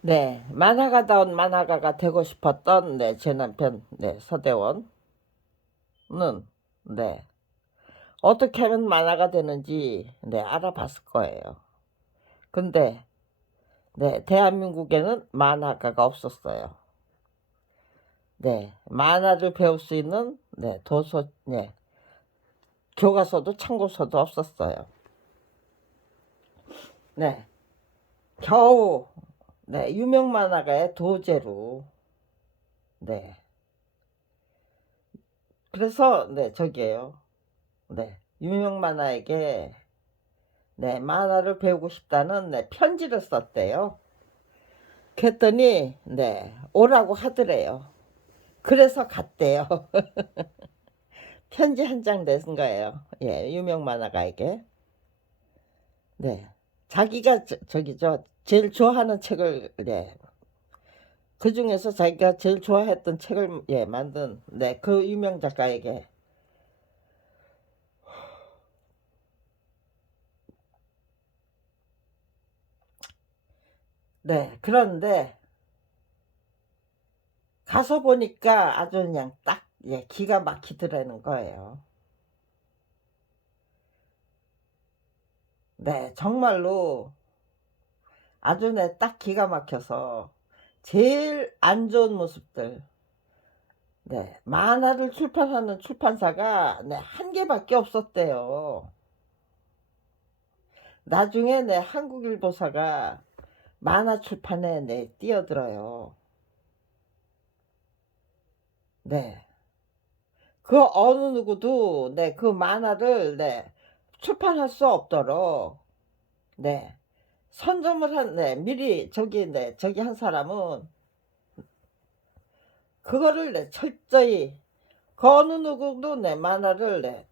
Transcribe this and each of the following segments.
네, 만화가다운 만화가가 되고 싶었던 제 남편 서대원은 네, 어떻게 하면 만화가 되는지 알아봤을 거예요. 근데 대한민국에는 만화가가 없었어요. 만화를 배울 수 있는 교과서도 참고서도 없었어요. 겨우 유명 만화가의 도제로 네 그래서 저기에요. 유명 만화에게 만화를 배우고 싶다는 편지를 썼대요. 그랬더니 오라고 하더래요. 그래서 갔대요. 편지 한 장 낸 거예요. 유명 만화가에게. 자기가 저기죠. 제일 좋아하는 책을 그 중에서 자기가 제일 좋아했던 책을 만든 그 유명 작가에게 그런데 가서 보니까 아주 그냥 딱 기가 막히더라는 거예요. 정말로 아주 딱 기가 막혀서 제일 안 좋은 모습들 만화를 출판하는 출판사가 한 개밖에 없었대요. 나중에 한국일보사가 만화 출판에 뛰어들어요. 그 어느 누구도 그 만화를 출판할 수 없도록 선점을 한 미리 저기 한 사람은 그거를 철저히 그 어느 누구도 만화를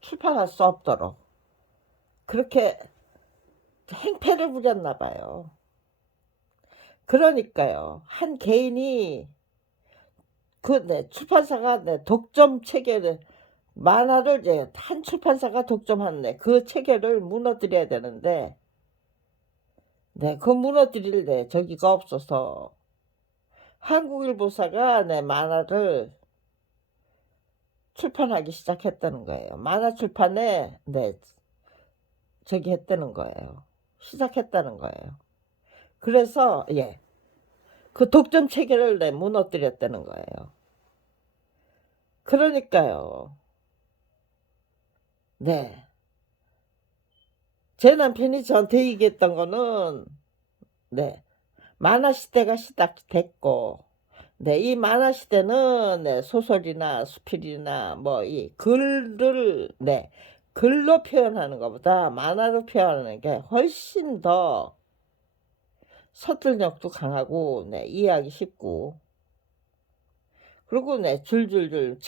출판할 수 없도록 그렇게 행패를 부렸나 봐요. 그러니까요. 한 개인이 그 출판사가 독점 체계를 만화를 한 출판사가 독점한 그 체계를 무너뜨려야 되는데 그 무너뜨릴 저기가 없어서 한국일보사가 만화를 출판하기 시작했다는 거예요. 만화 출판에 저기 했다는 거예요. 시작했다는 거예요. 그래서 그 독점 체계를 무너뜨렸다는 거예요. 그러니까요. 제 남편이 저한테 얘기했던 거는 만화 시대가 시작됐고 이 만화 시대는 소설이나 수필이나 뭐 이 글을 글로 표현하는 것보다 만화로 표현하는 게 훨씬 더 서술력도 강하고 이해하기 쉽고 그리고 줄줄줄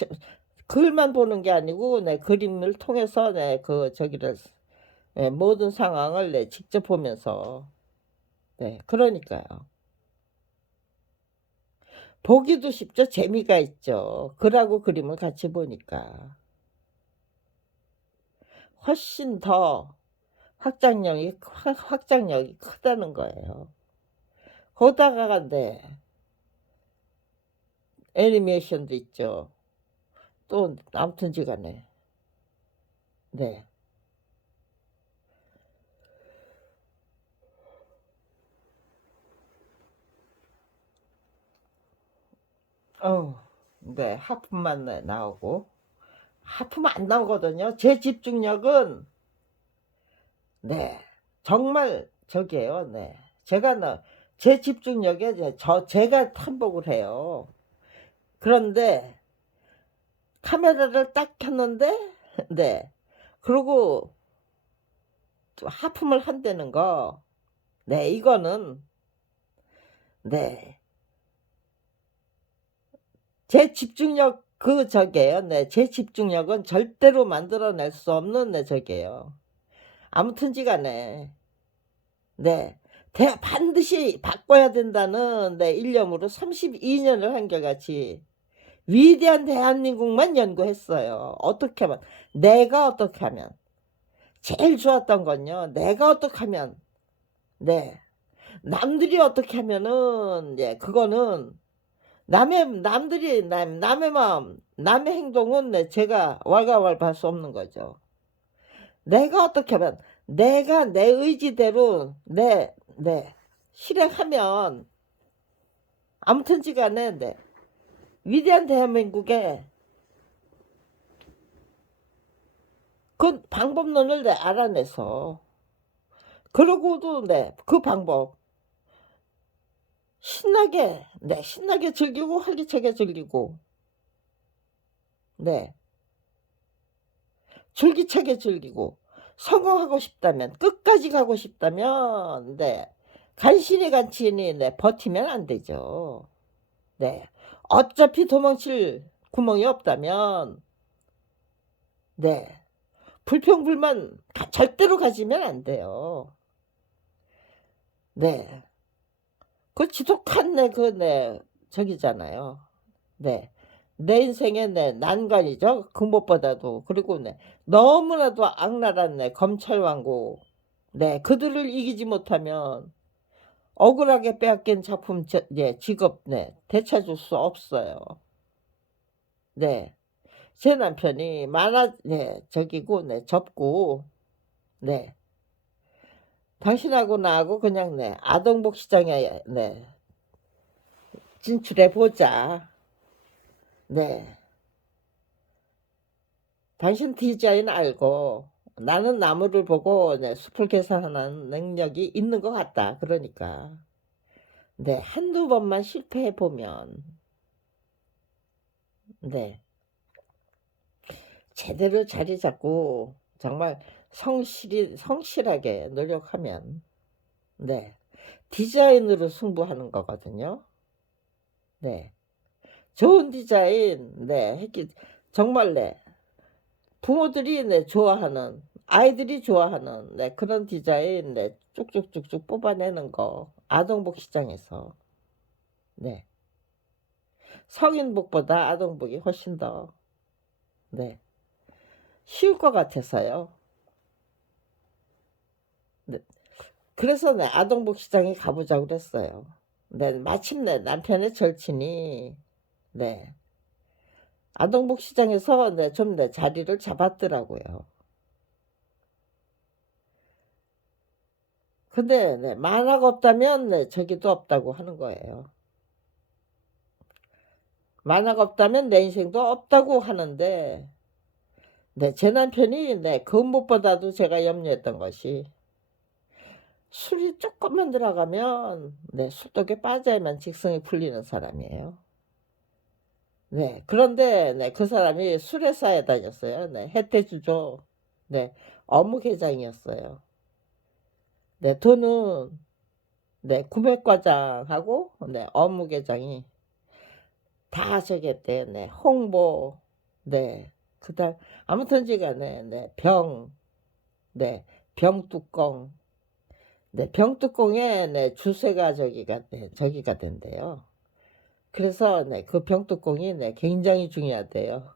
글만 보는 게 아니고 그림을 통해서 그 저기를 모든 상황을 직접 보면서 그러니까요. 보기도 쉽죠. 재미가 있죠. 글하고 그림을 같이 보니까 훨씬 더 확장력이 크다는 거예요. 거기다가 애니메이션도 있죠. 또 아무튼지간에 네. 하품만 나오고 하품 안 나오거든요. 제 집중력은 정말 저기에요. 제가 제 집중력에 제가 탐복을 해요. 그런데 카메라를 딱 켰는데 그리고 하품을 한다는 거 이거는 제 집중력 그 저게요. 제 집중력은 절대로 만들어낼 수 없는 저게요. 아무튼지간에 반드시 바꿔야 된다는 일념으로 32년을 한결같이 위대한 대한민국만 연구했어요. 어떻게 하면 내가 어떻게 하면 제일 좋았던 건요. 내가 어떻게 하면 남들이 어떻게 하면은 예 그거는 남의 마음 남의 행동은 네 제가 왈가왈부할 수 없는 거죠. 내가 어떻게 하면 내가 내 의지대로 실행하면 아무튼지 간에 위대한 대한민국에 그 방법론을 알아내서 그러고도 그 방법 신나게 즐기고 활기차게 즐기고 네 줄기차게 즐기고 성공하고 싶다면 끝까지 가고 싶다면 간신히 버티면 안 되죠. 어차피 도망칠 구멍이 없다면 불평불만 절대로 가지면 안 돼요. 그 지독한 저기잖아요. 내 인생의 난관이죠. 그 무엇보다도. 그리고 너무나도 악랄한 검찰왕국. 그들을 이기지 못하면 억울하게 빼앗긴 작품 직업 되찾을 수 없어요. 제 남편이 만화 저기고 접고 당신하고 나하고 그냥 아동복 시장에 진출해 보자. 당신 디자인 알고 나는 나무를 보고 숲을 계산하는 능력이 있는 것 같다. 그러니까 한두 번만 실패해 보면 제대로 자리 잡고 정말 성실하게 노력하면 디자인으로 승부하는 거거든요. 좋은 디자인 했기 정말 부모들이 좋아하는 아이들이 좋아하는 그런 디자인 쭉쭉쭉쭉 뽑아내는 거 아동복 시장에서 성인복보다 아동복이 훨씬 더 쉬울 것 같아서요. 그래서 아동복 시장에 가보자고 그랬어요. 마침내 남편의 절친이 아동복 시장에서 좀 자리를 잡았더라고요. 근데 만화가 없다면 저기도 없다고 하는 거예요. 만화가 없다면 내 인생도 없다고 하는데 제 남편이 그 무엇보다도 제가 염려했던 것이 술이 조금만 들어가면 술독에 빠져야만 직성이 풀리는 사람이에요. 그런데 그 사람이 술회사에 다녔어요. 혜태주조 어묵회장이었어요. 돈은 구매과장하고 어묵회장이 다 저기 했대요. 홍보 그다음 아무튼지간에 병뚜껑 병뚜껑에 주쇠가 저기가 된대요. 그래서 그 병뚜껑이 굉장히 중요하대요.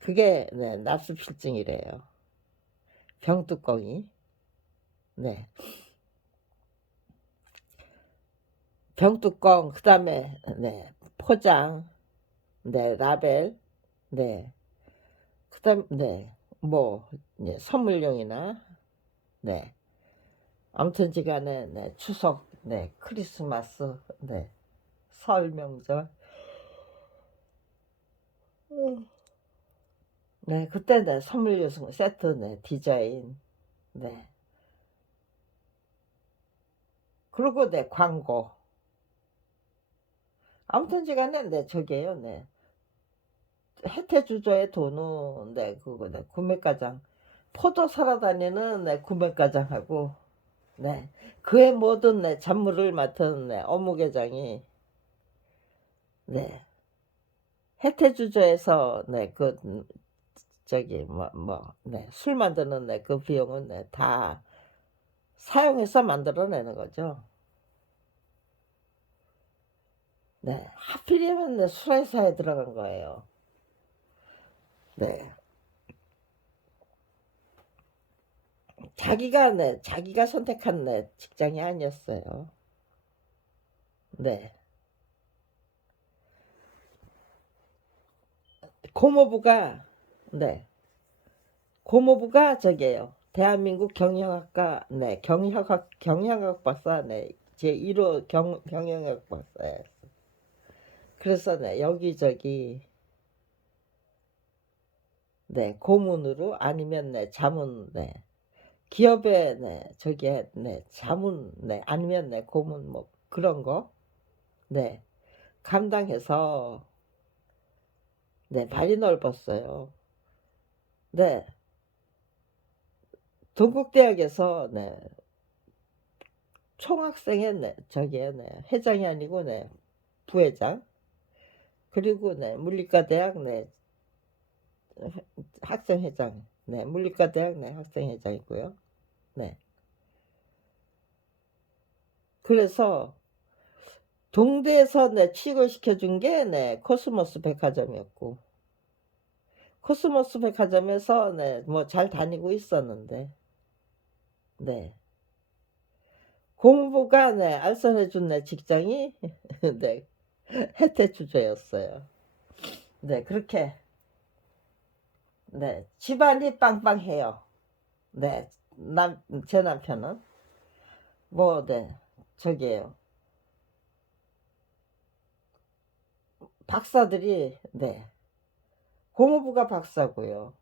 그게 납수필증이래요. 병뚜껑이 병뚜껑 그다음에 포장 라벨 그다음 뭐 선물용이나 아무튼지간에 추석 크리스마스 설 명절 그때 선물 요소 세트 디자인 그리고 광고 아무튼지간에 저게요 혜태주조의 돈은 그거 구매가장 포도 사러 다니는 구매가장하고 그의 모든 잡물을 맡은 어묵회장이 혜태주조에서 그 저기 술 만드는 그 비용은 다 사용해서 만들어내는 거죠. 하필이면 술회사에 들어간 거예요. 자기가 선택한 직장이 아니었어요. 네. 고모부가, 네. 고모부가 저게요. 대한민국 경영학과, 경영학 박사, 제1호 경영학 박사예요. 그래서 여기저기, 고문으로 아니면 자문, 기업에, 저기에, 자문, 아니면 고문, 뭐, 그런 거, 감당해서, 발이 넓었어요. 동국대학에서, 총학생회, 저기에, 회장이 아니고, 부회장. 그리고, 물리과대학, 학생회장. 물리과대학, 학생회장이고요. 그래서, 동대에서 취직을 시켜준 게 코스모스 백화점이었고, 코스모스 백화점에서 뭐 잘 다니고 있었는데, 공부가 알선해준 직장이 혜태 주조였어요. 그렇게 집안이 빵빵해요. 제 남편은 뭐 저기에요. 박사들이 고모부가 박사고요.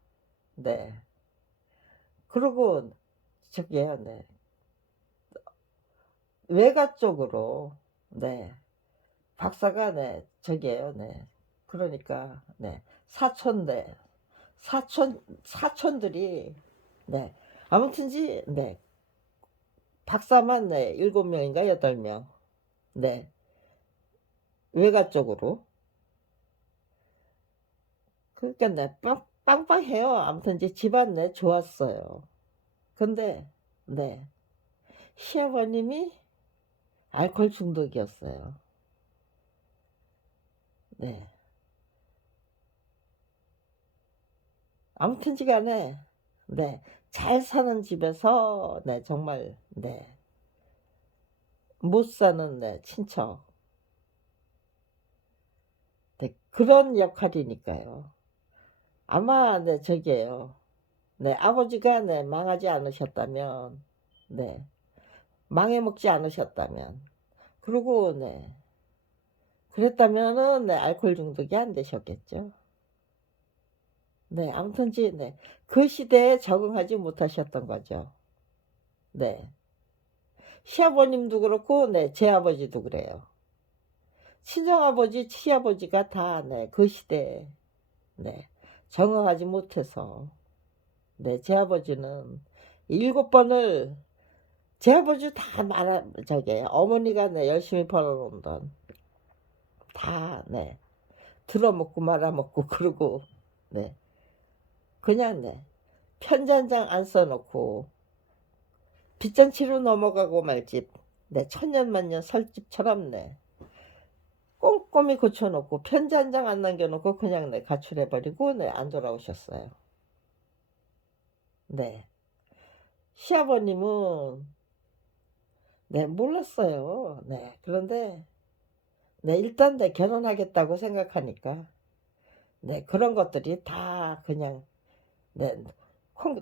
그리고 저기에요. 외가 쪽으로 박사가 저기에요. 그러니까 사촌들이 아무튼지 박사만 7명인가 8명 외가 쪽으로. 그러니까 빵빵해요. 아무튼 이제 집안 좋았어요. 근데 시아버님이 알코올 중독이었어요. 아무튼지 간에 잘 사는 집에서 정말 못 사는 친척 그런 역할이니까요. 아마 저기에요. 아버지가 망하지 않으셨다면 망해먹지 않으셨다면 그리고 그랬다면은 알코올 중독이 안 되셨겠죠. 아무튼지 그 시대에 적응하지 못하셨던 거죠. 시아버님도 그렇고 제 아버지도 그래요. 친정아버지, 시아버지가 다 그 시대에 적응하지 못해서 제 아버지는 7번을 제 아버지 다 저기 어머니가 열심히 벌어놓은 돈 다 들어먹고 말아먹고 그러고 그냥 편지 한 장 안 써놓고 빚잔치로 넘어가고 말집 천년만년 설집처럼 꼼꼼히 고쳐놓고 편지 한 장 안 남겨놓고 그냥 가출해버리고 안 돌아오셨어요. 시아버님은 몰랐어요. 그런데 일단 결혼하겠다고 생각하니까 그런 것들이 다 그냥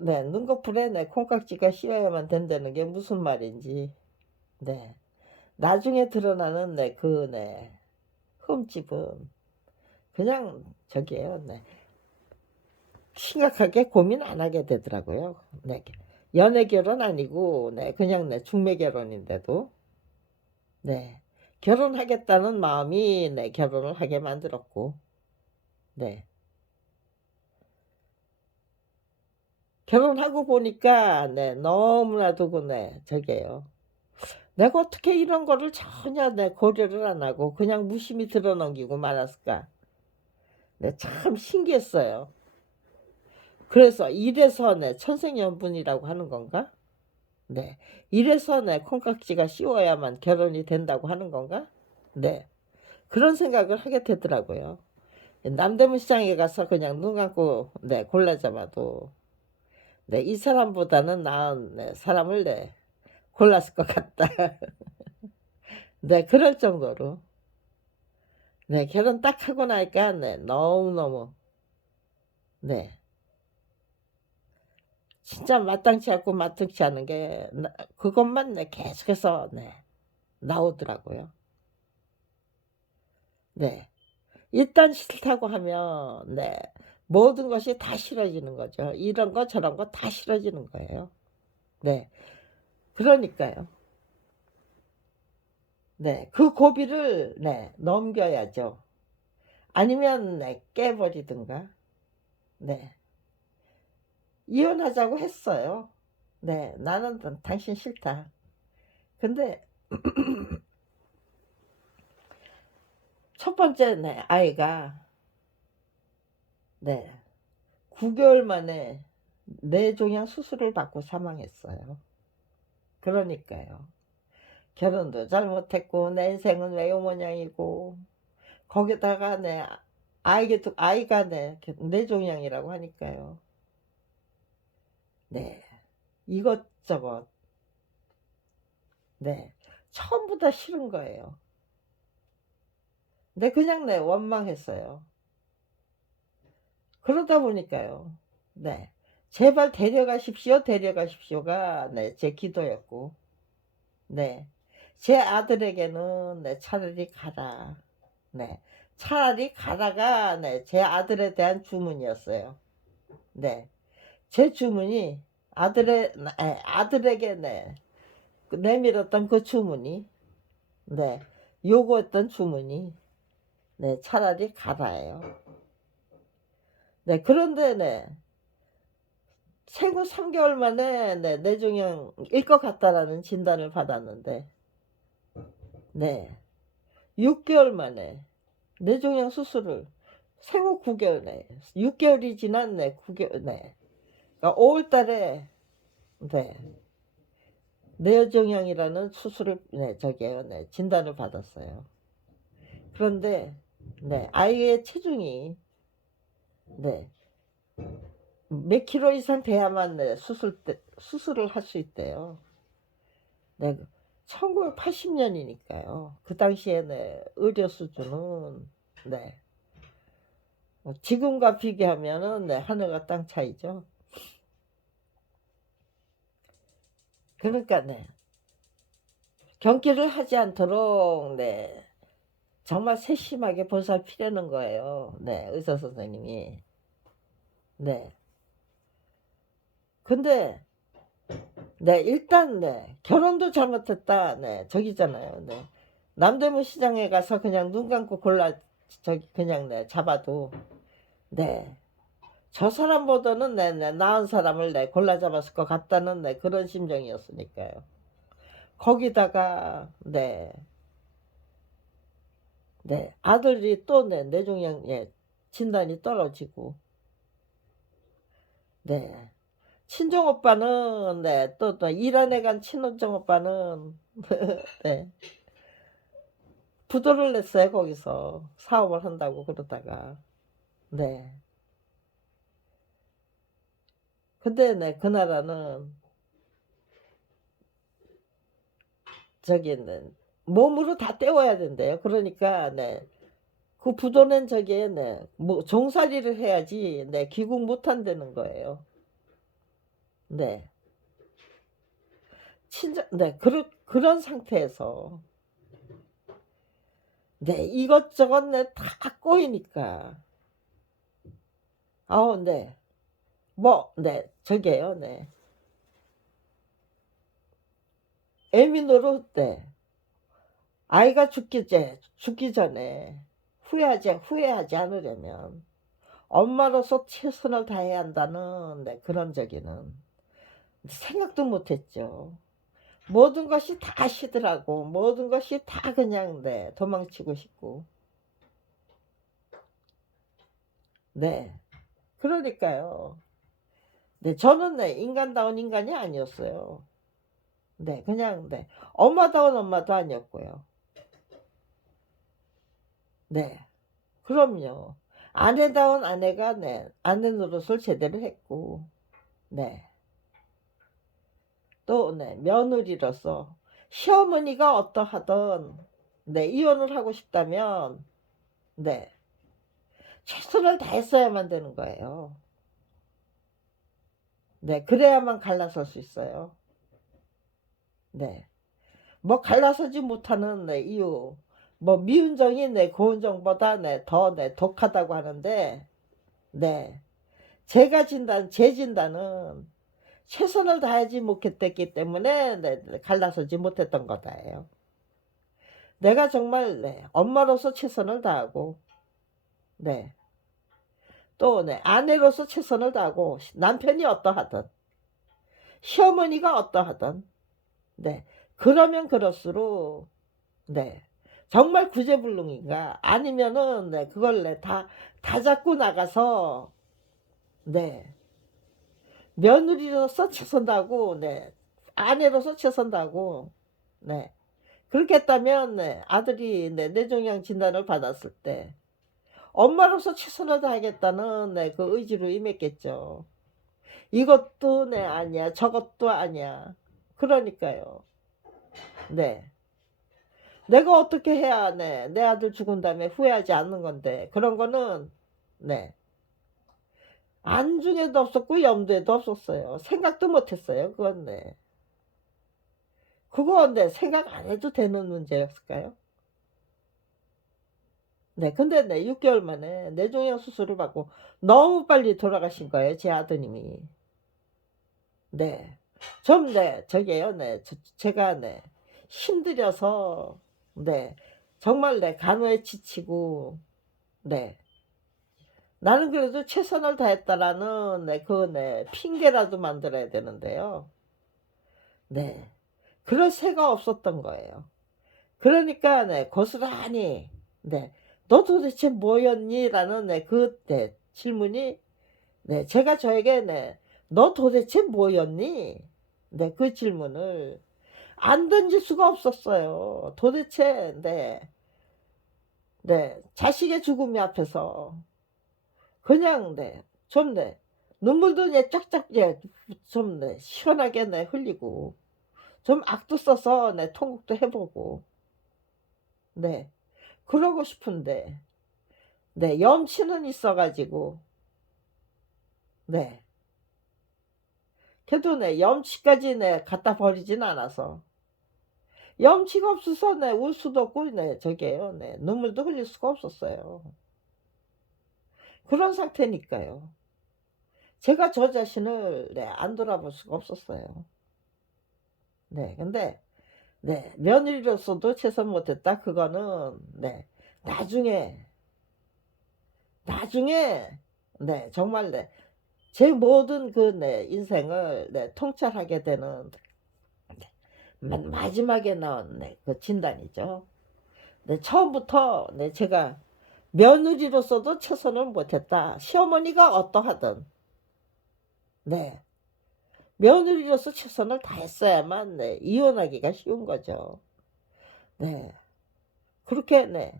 눈꺼풀에 콩깍지가 씌어야만 된다는 게 무슨 말인지 나중에 드러나는 그 흠집은 그냥 저기에요. 심각하게 고민 안 하게 되더라고요. 연애 결혼 아니고 그냥 중매 결혼인데도 결혼하겠다는 마음이 결혼을 하게 만들었고 결혼하고 보니까 너무나도 저게요. 내가 어떻게 이런 거를 전혀 고려를 안 하고 그냥 무심히 들어넘기고 말았을까. 참 신기했어요. 그래서 이래서 천생연분이라고 하는 건가? 이래서 콩깍지가 씌워야만 결혼이 된다고 하는 건가? 그런 생각을 하게 되더라고요. 남대문 시장에 가서 그냥 눈 감고 골라 잡아도 네, 이 사람보다는 나은 네, 사람을 네, 골랐을 것 같다. 네, 그럴 정도로. 네, 결혼 딱 하고 나니까 네, 너무너무 네, 진짜 마땅치 않고 마땅치 않은 게 그것만 네, 계속해서 네, 나오더라고요. 네, 일단 싫다고 하면 네, 모든 것이 다 싫어지는 거죠. 이런 거 저런 거 다 싫어지는 거예요. 네, 그러니까요. 네, 그 고비를 네, 넘겨야죠. 아니면 네, 깨버리든가. 네, 이혼하자고 했어요. 네, 나는 당신 싫다. 근데 첫 번째 네, 아이가 네, 9개월 만에 뇌종양 수술을 받고 사망했어요. 그러니까요. 결혼도 잘못했고 내 인생은 외모모양이고 거기다가 내 아이가 뇌종양이라고 하니까요. 네, 이것저것 네, 처음부터 싫은 거예요. 근데 그냥 네, 원망했어요. 그러다 보니까요. 네, 제발 데려가십시오, 데려가십시오가 네, 제 기도였고, 네, 제 아들에게는 네, 차라리 가라. 네, 차라리 가라가 네, 제 아들에 대한 주문이었어요. 네, 제 주문이 아들에게 네, 내밀었던 그 주문이 네, 요구했던 주문이 네, 차라리 가라예요. 네, 그런데 네, 생후 3개월 만에 네, 뇌종양일 것 같다라는 진단을 받았는데 네, 6개월 만에 뇌종양 수술을 생후 9개월 내 6개월이 지난 네, 9개월 네, 그러니까 5월 달에 네, 뇌종양이라는 수술을 네, 저기요, 네, 진단을 받았어요. 그런데 네, 아이의 체중이 네, 몇 킬로 이상 돼야만 네, 수술을 할 수 있대요. 네, 1980년이니까요. 그 당시에 네, 의료 수준은 네, 지금과 비교하면은 네, 하늘과 땅 차이죠. 그러니까 네, 경기를 하지 않도록 네, 정말 세심하게 보살피려는 거예요. 네, 의사 선생님이. 네. 근데 네, 일단 네, 결혼도 잘못했다. 네, 저기잖아요. 네. 남대문 시장에 가서 그냥 눈 감고 저기 그냥 네, 잡아도 네. 저 사람보다는 나은 사람을 골라 잡았을 것 같다는 그런 심정이었으니까요. 거기다가 아들이 또 뇌종양 진단이 떨어지고 네 친정 오빠는 또 일안에 간 친정 오빠는 네 부도를 냈어요. 거기서 사업을 한다고 그러다가 네 근데 그 나라는 저기 몸으로 다 때워야 된대요. 그러니까 그 부도는 저기에 뭐 종살이를 해야지 귀국 못 한다는 거예요. 네. 친정 그런 상태에서 이것저것 다 꼬이니까 아우 뭐 저게요. 애미 노릇 아이가 죽기 전에 후회하지 않으려면 엄마로서 최선을 다해야 한다는 그런 저기는 생각도 못했죠. 모든 것이 다 시들하고 모든 것이 다 그냥 도망치고 싶고 네 그러니까요. 저는 인간다운 인간이 아니었어요. 그냥 엄마다운 엄마도 아니었고요. 네 그럼요. 아내다운 아내가 아내 노릇을 제대로 했고 네 또 네 며느리로서 시어머니가 어떠하든 네 이혼을 하고 싶다면 네 최선을 다했어야만 되는 거예요. 네 그래야만 갈라설 수 있어요. 네. 뭐 갈라서지 못하는 네 이유 뭐 미운 정이 네 고운 정보다 네 더 네 독하다고 하는데 네 제가 진단 제 진단은 최선을 다하지 못했기 때문에 네 갈라서지 못했던 거다예요. 내가 정말 네 엄마로서 최선을 다하고 네 또 네 아내로서 최선을 다하고 남편이 어떠하든 시어머니가 어떠하든 네 그러면 그럴수록 네 정말 구제불능인가 아니면은 네 그걸 네 다 잡고 나가서 네 며느리로서 최선 다하고 네 아내로서 최선 다하고 네 그렇게 했다면 네 아들이 네 뇌종양 진단을 받았을 때 엄마로서 최선을 다하겠다는 네 그 의지로 임했겠죠. 이것도 네 아니야 저것도 아니야. 그러니까요. 네. 내가 어떻게 해야 네 내 아들 죽은 다음에 후회하지 않는 건데 그런 거는 네 안중에도 없었고 염두에도 없었어요. 생각도 못 했어요 그건 네. 그거 네 생각 안 해도 되는 문제였을까요? 네 근데 네 6 개월 만에 뇌종양 수술을 받고 너무 빨리 돌아가신 거예요 제 아드님이. 네. 좀 네 저기요 네 제가 네 힘들여서 네 정말 네 간호에 지치고 네 '나는 그래도 최선을 다했다.'라는 네 그 네 핑계라도 만들어야 되는데요. 네. 그럴 새가 없었던 거예요. 그러니까 네 고스란히 네 "너 도대체 뭐였니?"라는 네 그 네 질문이 네 제가 저에게 네 "너 도대체 뭐였니?" 네 그 질문을 안 던질 수가 없었어요. 도대체 네. 네. 자식의 죽음이 앞에서 그냥 네 좀 네 눈물도 예 쫙쫙 예 좀 네 시원하게 네 흘리고 좀 악도 써서 네 통곡도 해 보고 네 그러고 싶은데 네 염치는 있어 가지고 네 그래도 네 염치까지 네 갖다 버리진 않아서 염치가 없어서 네 울 수도 없고 네 저기에요. 네 눈물도 흘릴 수가 없었어요. 그런 상태니까요. 제가 저 자신을 네 안 돌아볼 수가 없었어요. 네 근데 네 며느리로서도 최선 못했다 그거는 네 나중에, 나중에 네 정말 네 제 모든 그 네 인생을 네 통찰하게 되는 네 마지막에 나온 네 그 진단이죠. 네 처음부터 네 제가 며느리로서도 최선을 못했다. 시어머니가 어떠하든 네 며느리로서 최선을 다했어야만 네 이혼하기가 쉬운 거죠. 네. 그렇게 네.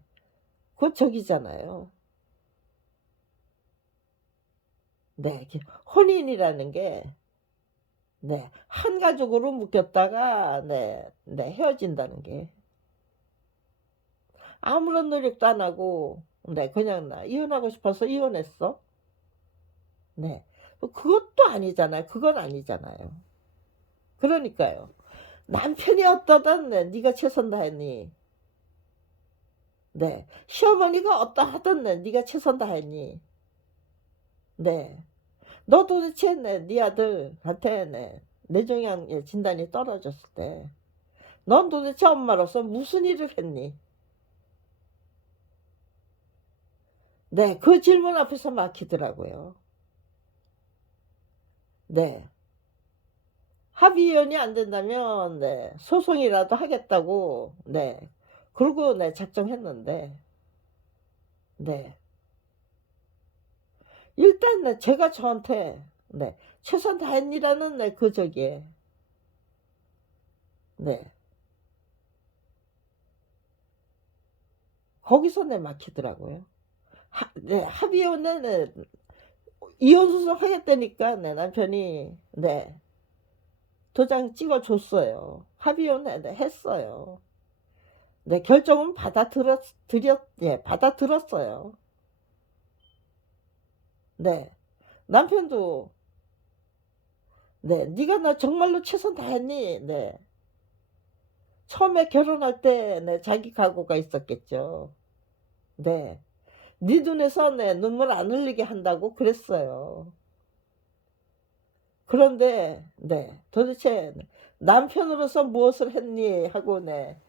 그 저기잖아요. 네. 이렇게 혼인이라는 게 네 한 가족으로 묶였다가 네 헤어진다는 게 아무런 노력도 안 하고 네 그냥 나 이혼하고 싶어서 이혼했어. 네. 그것도 아니잖아요. 그건 아니잖아요. 그러니까요. 남편이 어떠든 네 네가 최선 다했니. 네. 시어머니가 어떠하든 네 네가 최선 다했니. 네. 너 도대체 네 아들한테 네 뇌종양 진단이 떨어졌을 때 넌 도대체 엄마로서 무슨 일을 했니? 네. 그 질문 앞에서 막히더라고요. 네. 합의이혼이 안 된다면 네 소송이라도 하겠다고 네 그러고 네 작정했는데 네 일단 네 제가 저한테 네 최선 다했니라는 네 그 저기에 네 거기서 네 막히더라고요. 네 합의이혼에 네 이혼 소송 하겠다니까 네 남편이 네 도장 찍어줬어요. 합의혼회 했어요. 네, 결정은 받아들었어요. 네, 남편도 네, 네가 나 정말로 최선 다했니? 네, 처음에 결혼할 때 네, 자기 각오가 있었겠죠. 네, 네 눈에서 네, 눈물 안 흘리게 한다고 그랬어요. 그런데 네, 도대체 남편으로서 무엇을 했니? 하고 네,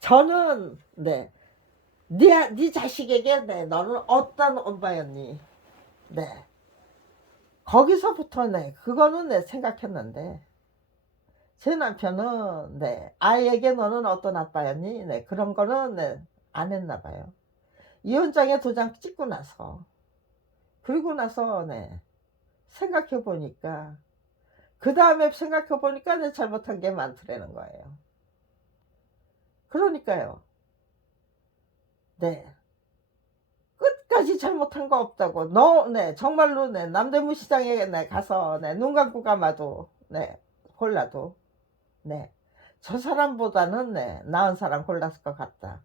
저는 네 자식에게 너는 어떤 엄마였니? 네, 거기서부터 그거는 생각했는데 제 남편은 아이에게 너는 어떤 아빠였니? 그런 거는 안 했나 봐요. 이혼장에 도장 찍고 나서 그리고 나서 생각해 보니까 그 다음에 생각해 보니까 잘못한 게 많더라는 거예요. 그러니까요. 네. 끝까지 잘못한 거 없다고. 정말로 남대문 시장에 가서 눈 감고 감아도 골라도 저 사람보다는 나은 사람 골랐을 것 같다.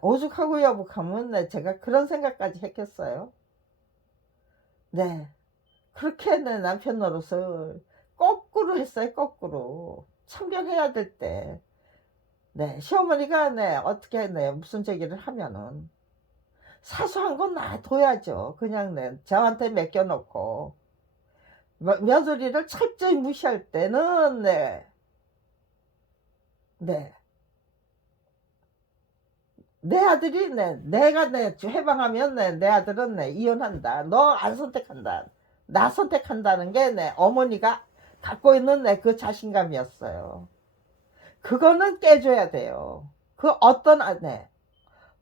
오죽하고 여북하면 제가 그런 생각까지 했겠어요. 그렇게 남편 노릇을 거꾸로 했어요. 거꾸로 참견해야 될 때 시어머니가 어떻게 무슨 제기를 하면은 사소한 건 놔둬야죠. 그냥 저한테 맡겨놓고 며느리를 철저히 무시할 때는 내 아들이 내가 해방하면 내 아들은 이혼한다. 너 안 선택한다. 나 선택한다는 게 어머니가 갖고 있는 그 자신감이었어요. 그거는 깨줘야 돼요. 그 어떤 아내,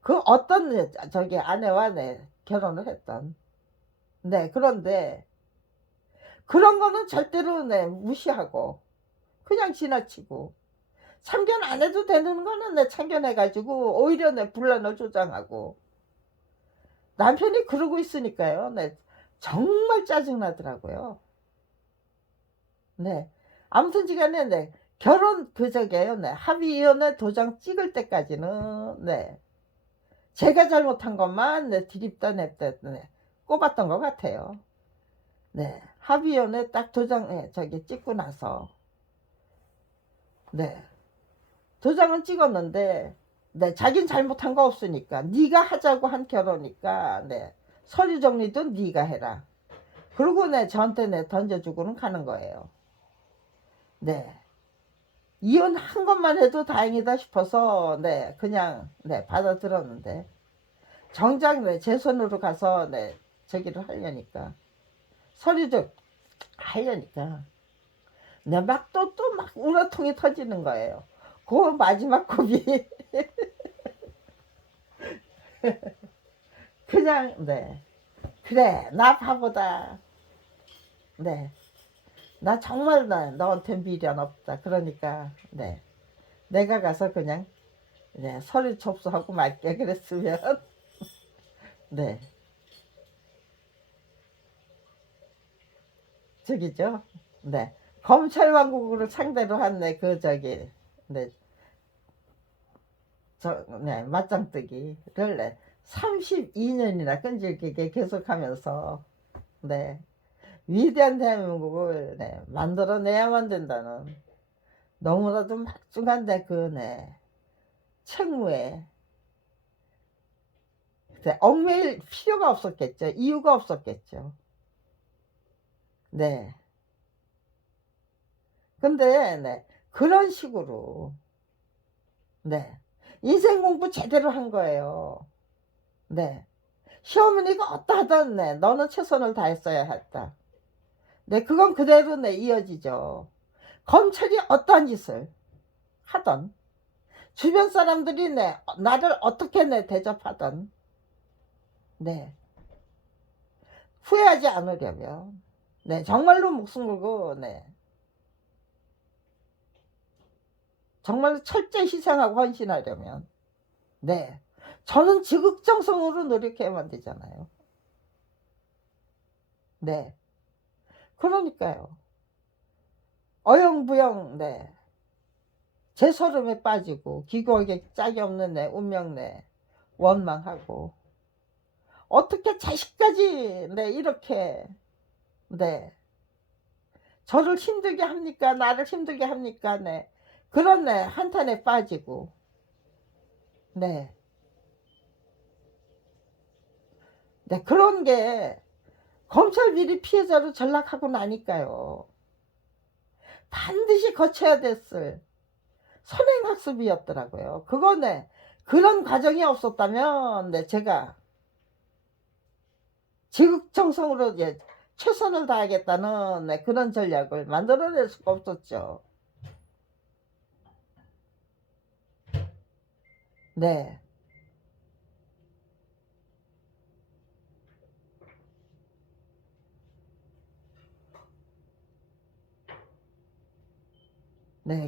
그 어떤 저기 아내와 결혼을 했던. 그런데 그런 거는 절대로 무시하고 그냥 지나치고 참견 안 해도 되는 거는 참견해가지고 오히려 분란을 조장하고 남편이 그러고 있으니까요. 정말 짜증나더라고요. 아무튼 지간에 결혼 그저게요. 합의위원회 도장 찍을 때까지는 제가 잘못한 것만 디립다 냅다 꼽았던 것 같아요. 합의위원회 딱 도장 저기 찍고 나서 도장은 찍었는데 자긴 잘못한 거 없으니까 네가 하자고 한 결혼이니까 서류 정리도 네가 해라. 그리고 저한테 던져주고는 가는 거예요. 이혼한 것만 해도 다행이다 싶어서 그냥 받아들었는데 정작 제 손으로 가서 저기를 하려니까 서류도 하려니까 막 또 막 우라통이 터지는 거예요. 그 마지막 곱이 그냥 그래 나 바보다. 나 정말 너한테 미련 없다. 그러니까 내가 가서 그냥 서류 접수하고 말게 그랬으면 저기죠. 검찰 왕국을 상대로 한 그 저기 맞짱뜨기를 32년이나 끈질기게 계속하면서 위대한 대한민국을 만들어내야만 된다는 너무나도 막중한 그 책무에 얽매일 필요가 없었겠죠. 이유가 없었겠죠. 근데 그런 식으로 인생 공부 제대로 한 거예요. 시어머니가 어떠하든 너는 최선을 다했어야 했다. 그건 그대로 이어지죠. 검찰이 어떠한 짓을 하던 주변 사람들이 나를 어떻게 대접하던 후회하지 않으려면 정말로 목숨 걸고 정말로 철저히 희생하고 헌신하려면 저는 지극정성으로 노력해야만 되잖아요. 그러니까요. 어영부영 제서름에 빠지고 기고하게 짝이 없는 운명 원망하고 어떻게 자식까지 이렇게 저를 힘들게 합니까? 나를 힘들게 합니까? 그런 한탄에 빠지고 그런 게 검찰 비리 피해자로 전락하고 나니까요. 반드시 거쳐야 됐을 선행학습이었더라고요. 그거 그런 과정이 없었다면 제가 지극정성으로 최선을 다하겠다는 그런 전략을 만들어낼 수가 없었죠. 네.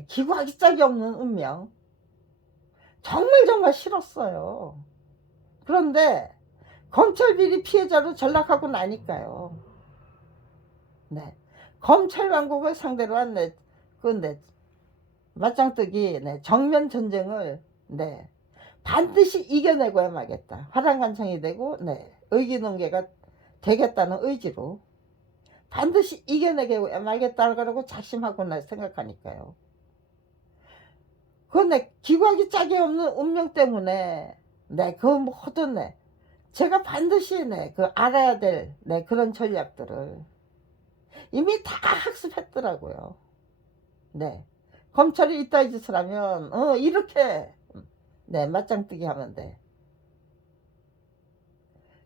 기구하기 짝이 없는 운명. 정말 싫었어요. 그런데 검찰 비리 피해자로 전락하고 나니까요. 검찰 왕국을 상대로 한 맞짱뜨기 정면 전쟁을 반드시 이겨내고야 마겠다. 화랑간창이 되고 의기농계가 되겠다는 의지로 반드시 이겨내고야 말겠다고 작심하고 생각하니까요. 그 기구하기 짝이 없는 운명 때문에 그 모든 제가 반드시 그 알아야 될 그런 전략들을 이미 다 학습했더라고요. 검찰이 이따위 짓을 하면 이렇게 맞짱뜨기 하면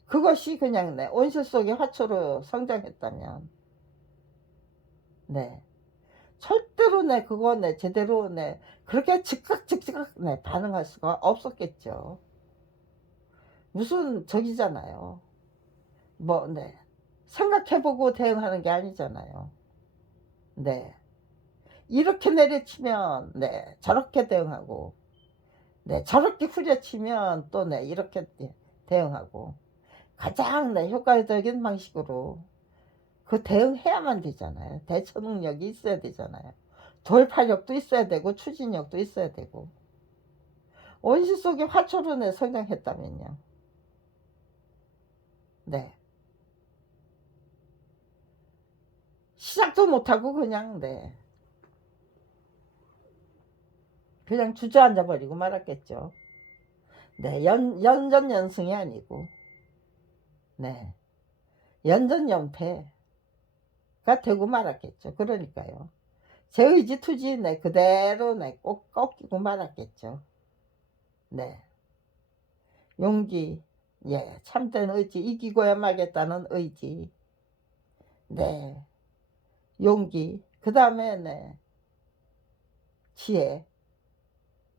그것이 그냥 온실 속의 화초로 성장했다면 절대로 그거 제대로 그렇게 즉각 반응할 수가 없었겠죠. 무슨 적이잖아요. 뭐 생각해보고 대응하는 게 아니잖아요. 이렇게 내려치면 저렇게 대응하고 저렇게 후려치면 또 이렇게 대응하고 가장 효과적인 방식으로 그 대응해야만 되잖아요. 대처 능력이 있어야 되잖아요. 돌파력도 있어야 되고 추진력도 있어야 되고 온실 속의 화초로 성장했다면요. 시작도 못하고 그냥 그냥 주저앉아 버리고 말았겠죠. 연전연승이 아니고 연전연패가 되고 말았겠죠. 그러니까요. 제 의지 투지 그대로 꼭 꺾이고 말았겠죠. 용기, 참된 의지, 이기고야 말겠다는 의지, 용기, 그 다음에 지혜,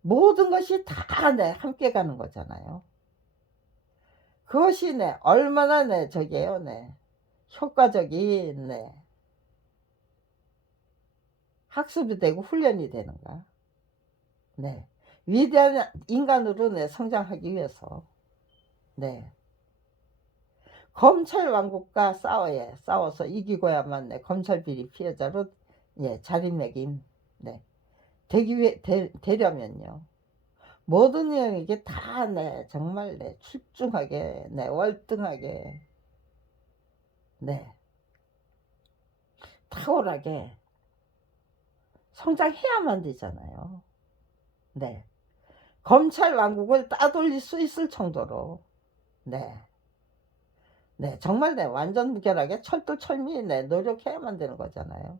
모든 것이 다 함께 가는 거잖아요. 그것이 얼마나 저게요, 효과적인 학습이 되고 훈련이 되는가. 위대한 인간으로 성장하기 위해서 검찰 왕국과 싸워서 이기고야만 검찰 비리 피해자로 자리매김 되려면요. 모든 영역에 다 정말 출중하게 월등하게 탁월하게 성장해야만 되잖아요. 검찰 왕국을 따돌릴 수 있을 정도로 정말 완전 무결하게 철두철미 노력해야만 되는 거잖아요.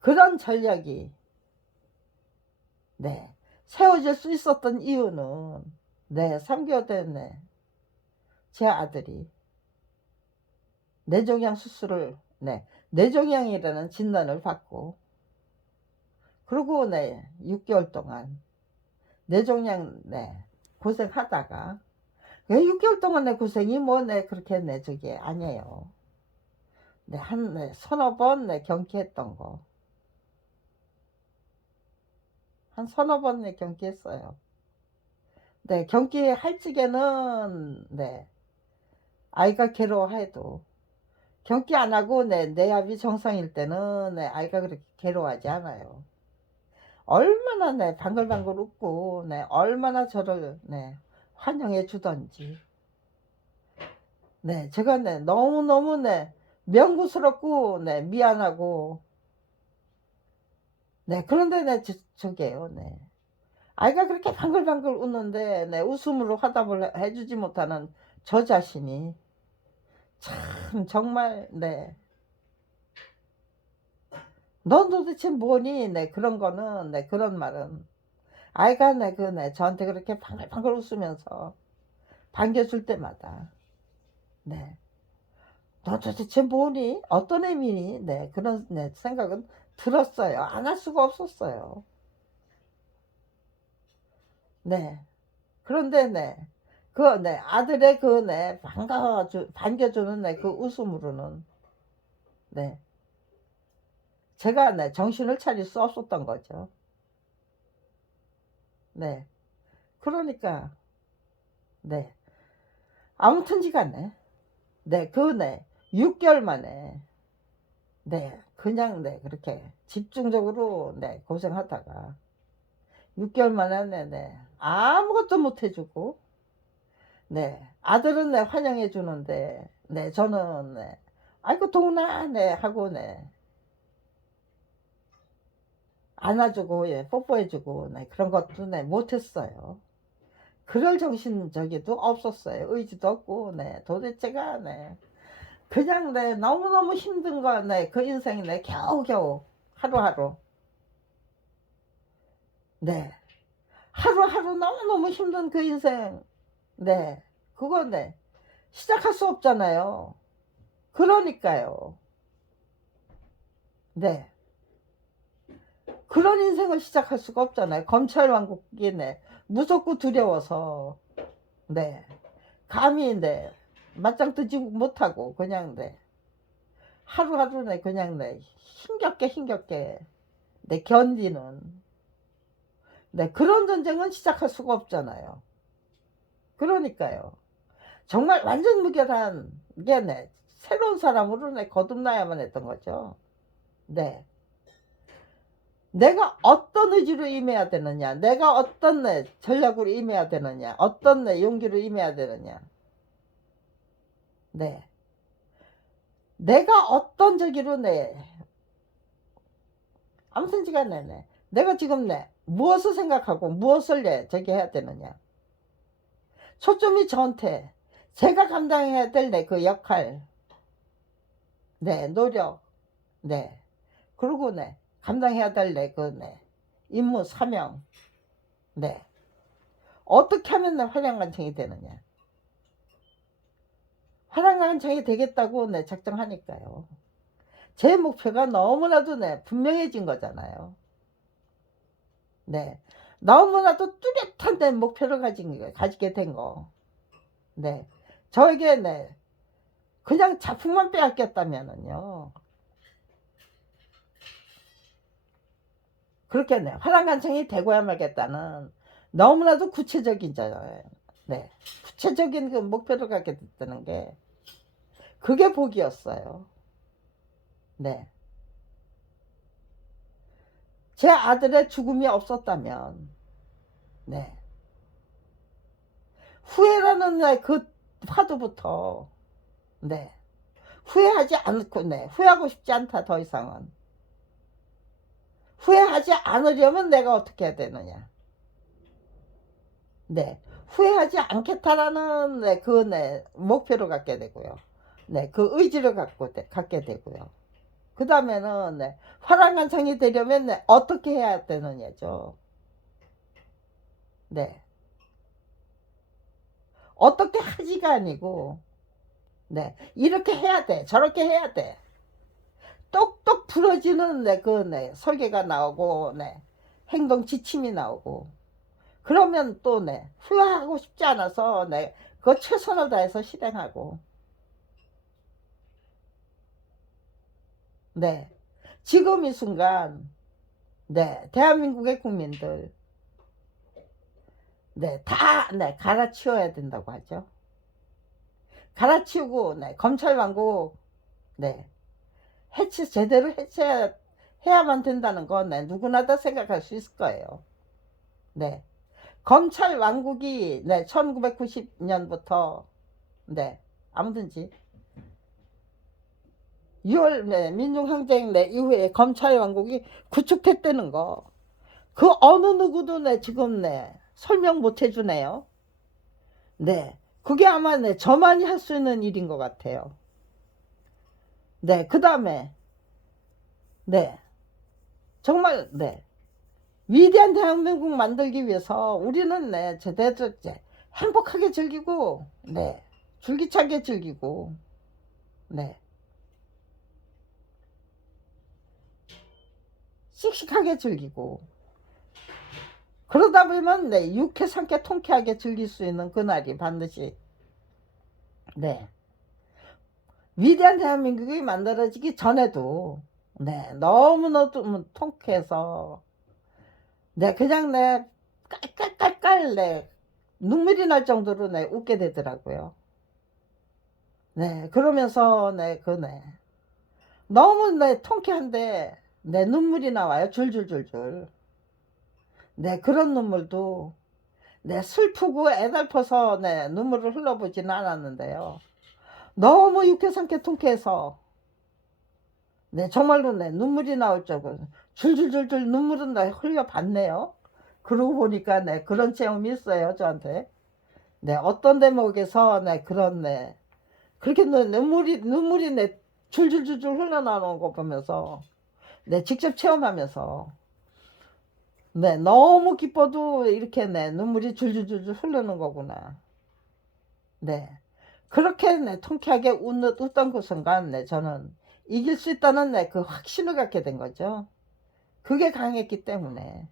그런 전략이 세워질 수 있었던 이유는 3개월 된 제 아들이 뇌종양 수술을 뇌종양이라는 진단을 받고 그리고 6개월 동안 뇌종양 고생하다가 6개월 동안 고생이 그렇게 저게 아니에요. 한 서너 번 경기했던 거. 한 서너 번 경기했어요. 경기할 적에는 아이가 괴로워해도 경기 안 하고 내압이 정상일 때는 아이가 그렇게 괴로워하지 않아요. 얼마나 방글방글 웃고 얼마나 저를 환영해 주던지 제가 너무너무 명구스럽고 미안하고 그런데 저게요. 아이가 그렇게 방글방글 웃는데 웃음으로 화답을 해주지 못하는 저 자신이 참 정말 넌 도대체 뭐니? 그런 거는 그런 말은 아이가 저한테 그렇게 방글방글 웃으면서 반겨줄 때마다 너 도대체 뭐니? 어떤 의미니? 그런 생각은 들었어요. 안 할 수가 없었어요. 그런데 그 아들의 그 반겨주는 그 웃음으로는 제가 정신을 차릴 수 없었던 거죠. 그러니까 아무튼지 간에 그 6개월 만에 그냥 그렇게 집중적으로 고생하다가 6개월 만에 아무것도 못 해주고 아들은 환영해 주는데 저는 아이고 도훈아 하고 안아주고 뽀뽀해주고 그런 것도 못했어요. 그럴 정신 저기도 없었어요. 의지도 없고 도대체가 그냥 너무너무 힘든 거 그 인생 겨우겨우 하루하루 하루하루 너무너무 힘든 그 인생 그거 시작할 수 없잖아요. 그러니까요. 그런 인생을 시작할 수가 없잖아요. 검찰 왕국이 무섭고 두려워서 감히 맞짱 뜨지 못하고 그냥 하루하루 그냥 힘겹게 견디는 그런 전쟁은 시작할 수가 없잖아요. 그러니까요. 정말 완전 무결한 게 새로운 사람으로 거듭나야만 했던 거죠. 내가 어떤 의지로 임해야 되느냐, 내가 어떤 전략으로 임해야 되느냐, 어떤 용기로 임해야 되느냐, 내가 어떤 저기로 아무튼 지간에 내가 지금 무엇을 생각하고 무엇을 저기 해야 되느냐, 초점이 저한테 제가 감당해야 될 그 역할, 노력, 그리고 감당해야 될 그 임무, 사명, 어떻게 하면 활용관청이 되느냐. 활용관청이 되겠다고 작정하니까요. 제 목표가 너무나도 분명해진 거잖아요. 너무나도 뚜렷한 목표를 가지게 된 거. 저에게 그냥 작품만 빼앗겼다면은요. 그렇게 활용관청이 되고야 말겠다는 너무나도 구체적이잖아요. 구체적인 그 목표를 갖게 됐다는 게 그게 복이었어요. 제 아들의 죽음이 없었다면 후회라는 그 화두부터 후회하지 않고 후회하고 싶지 않다. 더 이상은 후회하지 않으려면 내가 어떻게 해야 되느냐. 후회하지 않겠다라는 그 목표를 갖게 되고요. 그 의지를 갖게 되고요. 그 다음에는 활용관청이 되려면 어떻게 해야 되느냐죠. 어떻게 하지가 아니고 이렇게 해야 돼, 저렇게 해야 돼. 똑똑 부러지는 그 설계가 나오고 행동 지침이 나오고 그러면 또 후회하고 싶지 않아서 그 최선을 다해서 실행하고 지금 이 순간 대한민국의 국민들 다 갈아치워야 된다고 하죠. 갈아치우고 검찰 왕국 네. 제대로 해야만 된다는 건 네, 누구나 다 생각할 수 있을 거예요. 네. 검찰 왕국이 네, 1990년부터 네, 아무든지 6월 네, 민중항쟁 네, 이후에 검찰 왕국이 구축됐다는 거. 그 어느 누구도 네, 지금 네, 설명 못 해주네요. 네. 그게 아마 네, 저만이 할 수 있는 일인 것 같아요. 네. 그 다음에 네. 정말 네. 위대한 대한민국 만들기 위해서 우리는 네, 제대로 행복하게 즐기고 네. 줄기차게 즐기고 네. 씩씩하게 즐기고 그러다 보면 네, 유쾌 상쾌 통쾌하게 즐길 수 있는 그날이 반드시 네. 위대한 대한민국이 만들어지기 전에도 네, 너무너무 통쾌해서 네, 그냥 네, 깔깔깔깔 네, 눈물이 날 정도로 네, 웃게 되더라고요. 네, 그러면서 네, 네, 너무 네, 통쾌한데 네, 눈물이 나와요. 줄줄줄줄. 네, 그런 눈물도 네, 슬프고 애달퍼서 네, 눈물을 흘려보지는 않았는데요. 너무 유쾌상쾌 통쾌해서 네, 정말로 네, 눈물이 나올 적은 줄줄줄줄 눈물은 네, 흘려봤네요. 그러고 보니까 네, 그런 체험이 있어요, 저한테. 네, 어떤 대목에서 네, 그런 네, 그렇게 눈물이 네, 줄줄줄줄 흘러나오는 거 보면서 네, 직접 체험하면서 네, 너무 기뻐도 이렇게 네, 눈물이 줄줄줄줄 흐르는 거구나. 네. 그렇게 네, 통쾌하게 웃던 그 순간 네, 저는 이길 수 있다는 네, 그 확신을 갖게 된 거죠. 그게 강했기 때문에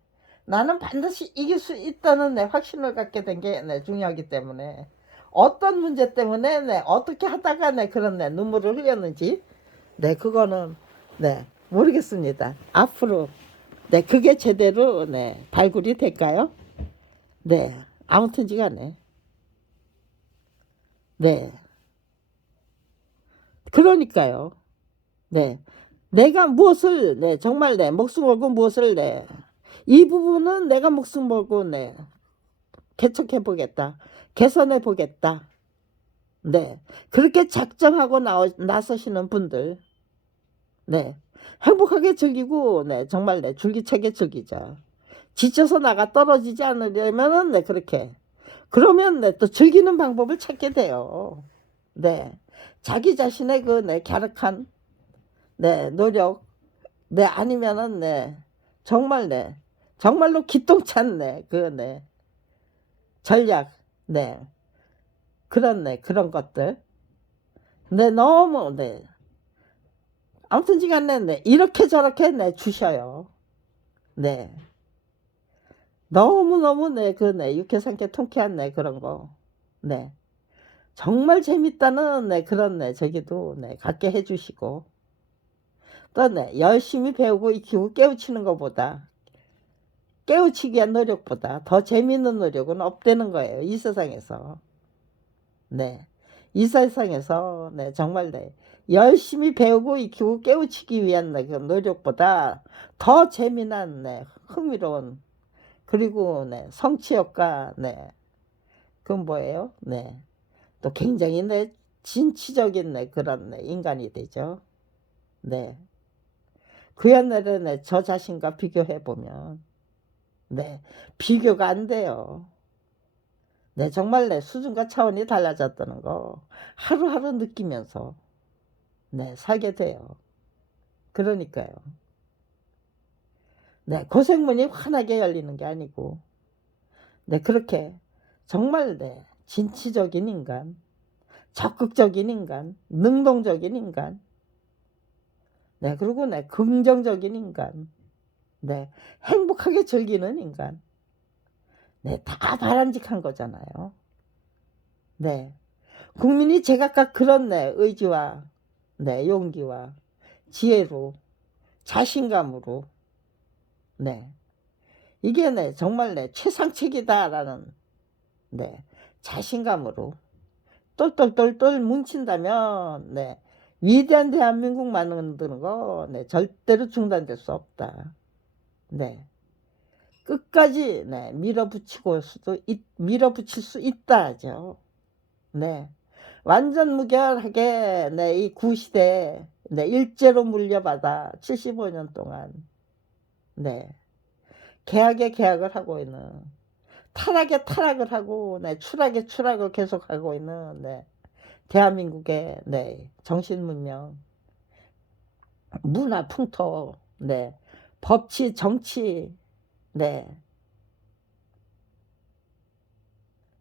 나는 반드시 이길 수 있다는 네, 확신을 갖게 된 게 네, 중요하기 때문에 어떤 문제 때문에 네, 어떻게 하다가 네, 그런 네, 눈물을 흘렸는지 네, 그거는 네, 모르겠습니다. 앞으로 네, 그게 제대로 네, 발굴이 될까요? 네, 아무튼지 간에 네, 그러니까요. 네, 내가 무엇을 네, 정말 내 목숨 걸고 무엇을 내, 이 부분은 내가 목숨 걸고 네, 개척해 보겠다, 개선해 보겠다. 네, 그렇게 작정하고 나서시는 분들, 네, 행복하게 즐기고 네, 정말 네, 줄기차게 즐기자. 지쳐서 나가 떨어지지 않으려면은 네, 그렇게 그러면 네, 또 즐기는 방법을 찾게 돼요. 네, 자기 자신의 그 네, 갸륵한 네, 노력, 네, 아니면은 네, 정말 네, 정말로 기똥찬 네, 그 네, 전략, 네, 그런 네, 그런 것들, 네, 너무 네, 아무튼지간에 네, 이렇게 저렇게 네, 주셔요. 네, 너무 너무 네, 그 네, 유쾌상쾌 통쾌한 네, 그런 거, 네, 정말 재밌다는 네, 그런 네, 저기도 네, 갖게 해주시고. 또 네, 열심히 배우고 익히고 깨우치는 것보다 깨우치기 위한 노력보다 더 재미있는 노력은 없다는 거예요. 이 세상에서. 네. 이 세상에서 네, 정말 네, 열심히 배우고 익히고 깨우치기 위한 네, 그 노력보다 더 재미난 네, 흥미로운 그리고 네, 성취욕과 네, 그건 뭐예요? 네. 또 굉장히 네, 진취적인 네, 그런 네, 인간이 되죠. 네. 그 옛날에 네, 저 자신과 비교해 보면 네, 비교가 안 돼요. 네, 정말 내 수준과 차원이 달라졌다는 거 하루하루 느끼면서 네, 살게 돼요. 그러니까요. 네, 고생문이 환하게 열리는 게 아니고 네, 그렇게 정말 네, 진취적인 인간, 적극적인 인간, 능동적인 인간, 네, 그리고 네, 긍정적인 인간, 네, 행복하게 즐기는 인간, 네, 다 바람직한 거잖아요. 네, 국민이 제각각 그런 네, 의지와 네, 용기와 지혜로 자신감으로 네, 이게 네, 정말 네, 최상책이다라는 네, 자신감으로 똘똘똘똘 뭉친다면 네, 위대한 대한민국 만드는 거, 네, 절대로 중단될 수 없다. 네. 끝까지, 네, 밀어붙일 수 있다죠. 네. 완전 무결하게, 네, 이 구시대에, 네, 일제로 물려받아 75년 동안, 네, 계약에 계약을 하고 있는, 타락에 타락을 하고, 네, 추락에 추락을 계속하고 있는, 네, 대한민국의, 네, 정신문명, 문화 풍토, 네, 법치, 정치, 네,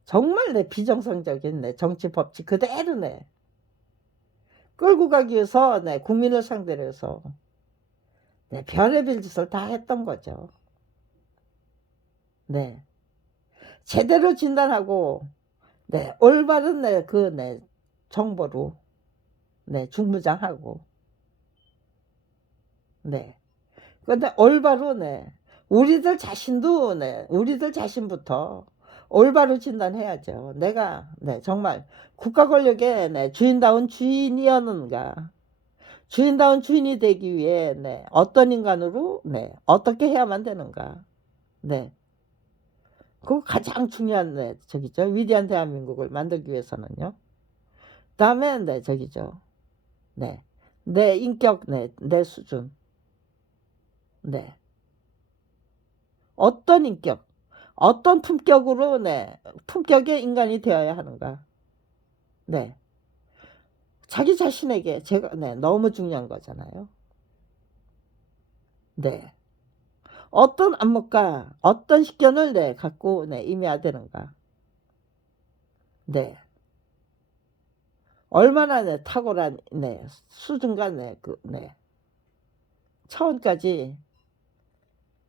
정말 네, 비정상적인 네, 정치 법치 그대로 네, 끌고 가기 위해서 네, 국민을 상대로 해서 네, 별의별 짓을 다 했던 거죠. 네, 제대로 진단하고 네, 올바른 네, 그 네, 정보로 네, 중무장하고 네, 근데 올바로 네, 우리들 자신도 네, 우리들 자신부터 올바로 진단해야죠. 내가 네, 정말 국가 권력의 네, 주인다운 주인이었는가, 주인다운 주인이 되기 위해 네, 어떤 인간으로 네, 어떻게 해야만 되는가. 네, 그거 가장 중요한 네, 저기죠. 위대한 대한민국을 만들기 위해서는요. 다음에 네, 저기죠. 네, 내 인격, 네, 내 수준, 네, 어떤 인격, 어떤 품격으로 네, 품격의 인간이 되어야 하는가. 네, 자기 자신에게 제가 네, 너무 중요한 거잖아요. 네, 어떤 안목과 어떤 식견을 네, 갖고 네, 임해야 되는가. 네. 얼마나 네, 탁월한 네, 수준과 네, 그, 네, 차원까지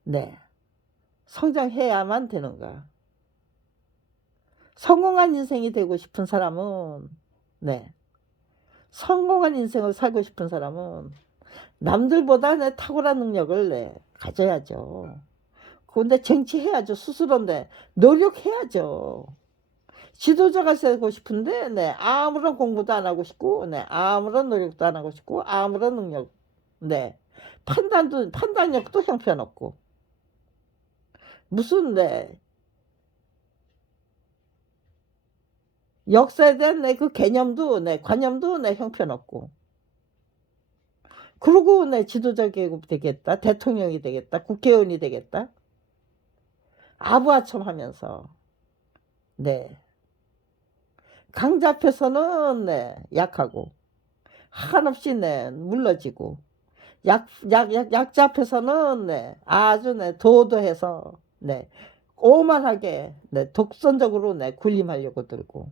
네, 성장해야만 되는가. 성공한 인생이 되고 싶은 사람은 네, 성공한 인생을 살고 싶은 사람은 남들보다 네, 탁월한 능력을 네, 가져야죠. 근데 쟁취해야죠. 스스로인데 노력해야죠. 지도자가 되고 싶은데 네, 아무런 공부도 안 하고 싶고 네, 아무런 노력도 안 하고 싶고 아무런 능력 네, 판단력도 형편없고 무슨 네, 역사에 대한 네, 그 개념도 네, 관념도 네, 형편없고 그러고 네, 지도자 계급 되겠다, 대통령이 되겠다, 국회의원이 되겠다, 아부아첨 하면서 네, 강자 앞에서는 네, 약하고 한없이 네, 물러지고 약자 앞에서는 네, 아주 네, 도도해서 네, 오만하게 네, 독선적으로 네, 군림하려고 들고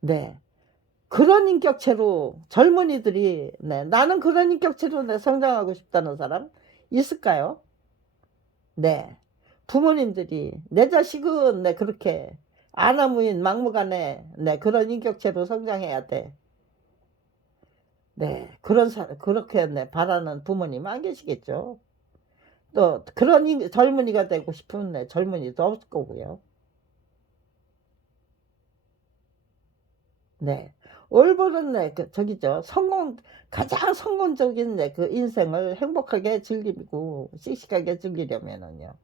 네, 그런 인격체로 젊은이들이 네, 나는 그런 인격체로 네, 성장하고 싶다는 사람 있을까요? 네, 부모님들이 내 자식은 네, 그렇게 아나무인 막무가내 네, 그런 인격체로 성장해야 돼. 네, 그렇게 네, 바라는 부모님 안 계시겠죠. 또 그런 젊은이가 되고 싶은 네, 젊은이도 없을 거고요. 네. 올바른 네, 그 저기죠. 가장 성공적인 네, 그 인생을 행복하게 즐기고 씩씩하게 즐기려면은요.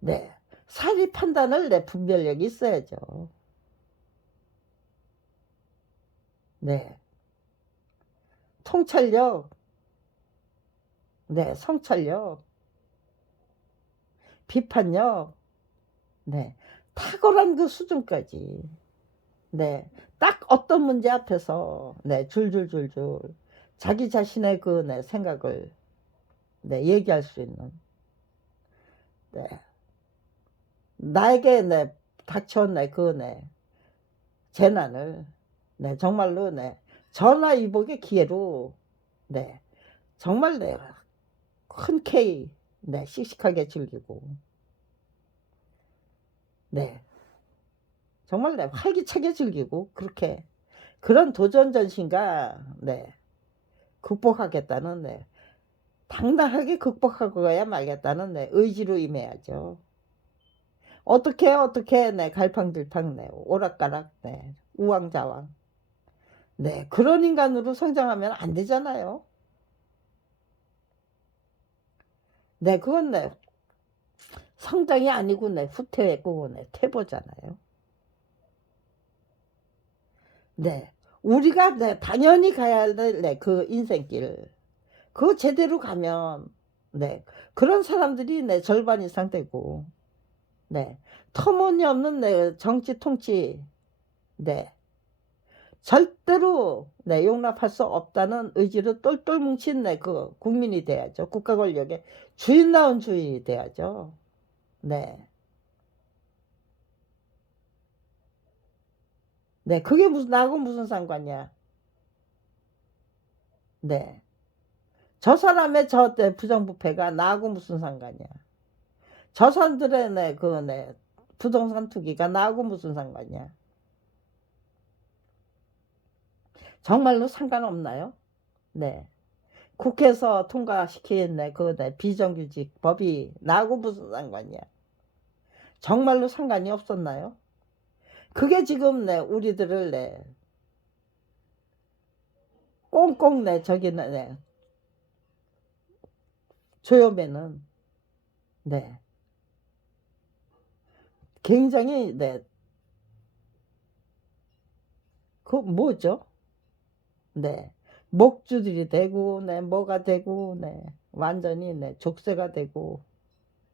네. 사리 판단을 내 분별력이 있어야죠. 네. 통찰력, 네. 성찰력, 비판력, 네. 탁월한 그 수준까지. 네. 딱 어떤 문제 앞에서 네, 줄줄줄줄 자기 자신의 그 네, 생각을 네, 얘기할 수 있는 네. 나에게 네, 닥쳐온 네, 그 네, 재난을 네, 정말로 네, 전화위복의 기회로 네, 정말 네, 흔쾌히 네, 씩씩하게 즐기고 네, 정말 네, 활기차게 즐기고 그렇게 그런 도전전신과 네, 극복하겠다는 네, 당당하게 극복하고 가야 말겠다는 네, 의지로 임해야죠. 어떻게 네 갈팡질팡 네 오락가락 네 우왕좌왕 네 그런 인간으로 성장하면 안 되잖아요. 네 그건 네 성장이 아니고 네 후퇴고 네 퇴보잖아요. 네 우리가 네 당연히 가야 될 네 그 인생길 그거 제대로 가면 네 그런 사람들이 네 절반 이상 되고 네 터무니없는 네 정치 통치 네 절대로 네 용납할 수 없다는 의지로 똘똘 뭉친 네 그 국민이 돼야죠. 국가 권력의 주인다운 주인이 돼야죠. 네. 네. 그게 무슨 나하고 무슨 상관이야. 네. 저 사람의 저 네 부정부패가 나하고 무슨 상관이야. 저 사람들의 네 그 네 부동산 투기가 나하고 무슨 상관이야. 정말로 상관없나요? 네. 국회에서 통과시킨 네 그 네 비정규직 법이 나하고 무슨 상관이야. 정말로 상관이 없었나요? 그게 지금 네 우리들을 네 꽁꽁 네 저기 네 조여매는 네 굉장히 네 그 뭐죠? 네 목줄이 되고 네 뭐가 되고 네 완전히 네 족쇄가 되고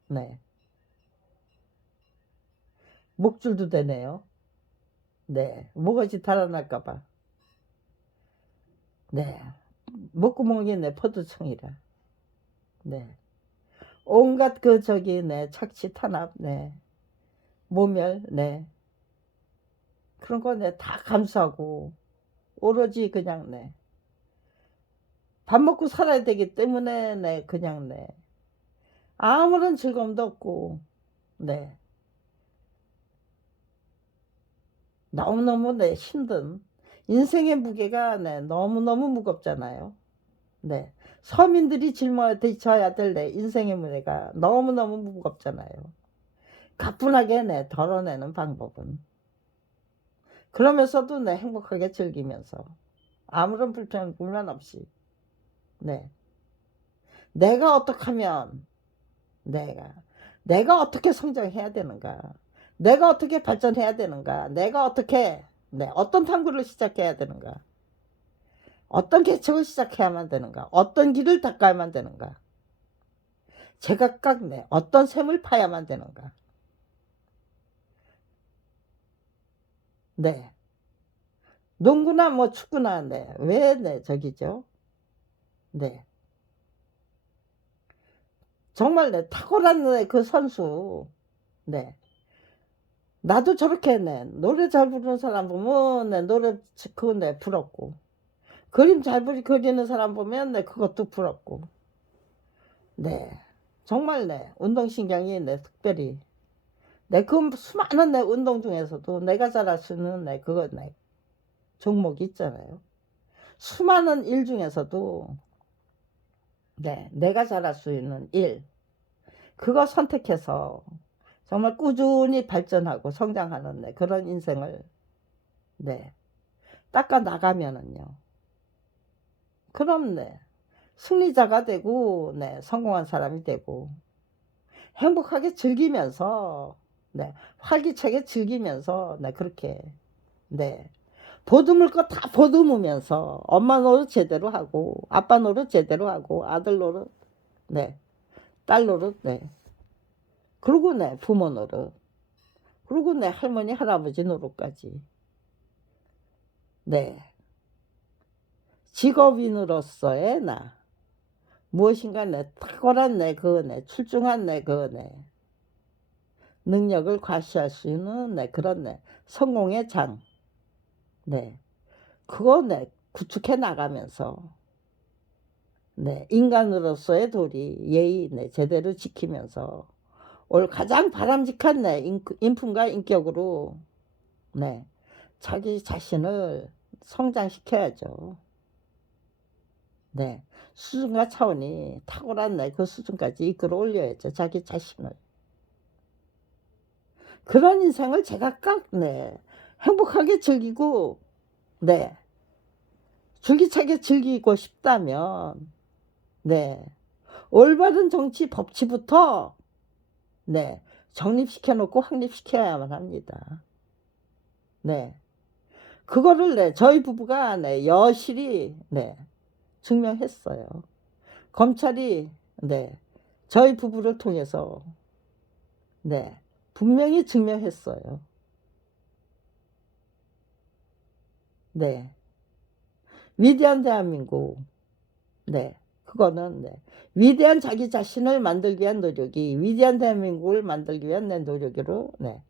네 목줄도 되네요. 네 뭐가지 달아날까 봐. 네 목구멍이 네 포도청이라. 네 온갖 그 저기 네 착취 탄압 네 모멸 네 그런 거 네 다 감수하고 오로지 그냥 네 밥 먹고 살아야 되기 때문에 네 그냥 네 아무런 즐거움도 없고 네 너무너무 네 힘든 인생의 무게가 네 너무너무 무겁잖아요. 네 서민들이 짊어져야 될 네 인생의 무게가 너무너무 무겁잖아요. 가뿐하게 네 덜어내는 방법은 그러면서도 네 행복하게 즐기면서 아무런 불편 없이 네 내가 어떻게 하면 내가 내가 어떻게 성장해야 되는가 내가 어떻게 발전해야 되는가 내가 어떻게 네 어떤 탐구를 시작해야 되는가 어떤 개척을 시작해야만 되는가 어떤 길을 닦아야만 되는가 제각각 네 어떤 샘을 파야만 되는가 네 농구나 뭐 축구나 네왜 네 저기죠 네 정말 네 탁월한 네, 그 선수 네 나도 저렇게 네 노래 잘 부르는 사람 보면 네 노래 그거 네 부럽고 그림 잘 그리는 사람 보면 네 그것도 부럽고 네 정말 네 운동신경이 네 특별히 네 그 수많은 네 운동 중에서도 내가 잘할 수 있는 네 그거 네 종목이 있잖아요. 수많은 일 중에서도 네 내가 잘할 수 있는 일 그거 선택해서 정말 꾸준히 발전하고 성장하는 네 그런 인생을 네 닦아 나가면은요. 그럼 네 승리자가 되고 네 성공한 사람이 되고 행복하게 즐기면서 네 활기차게 즐기면서 네 그렇게 네 보듬을 거 다 보듬으면서 엄마 노릇 제대로 하고 아빠 노릇 제대로 하고 아들 노릇 네 딸 노릇 네 그리고 네 부모 노릇 그리고 네 할머니 할아버지 노릇까지 네 직업인으로서의 나 무엇인가 내 탁월한 내 그 내 출중한 내 그 내 능력을 과시할 수 있는 네 그런 네 성공의 장 네 그거 네 구축해 나가면서 네 인간으로서의 도리 예의 네 제대로 지키면서 올 가장 바람직한 네 인품과 인격으로 네 자기 자신을 성장시켜야죠. 네 수준과 차원이 탁월한 네 그 수준까지 이끌어 올려야죠 자기 자신을. 그런 인생을 제각각 네, 행복하게 즐기고 네, 줄기차게 즐기고 싶다면 네, 올바른 정치 법치부터 네, 정립시켜 놓고 확립시켜야만 합니다. 네. 그거를 네, 저희 부부가 네, 여실히 네, 증명했어요. 검찰이 네, 저희 부부를 통해서 네, 분명히 증명했어요. 네. 위대한 대한민국. 네. 그거는 네. 위대한 자기 자신을 만들기 위한 노력이 위대한 대한민국을 만들기 위한 내 노력으로 네.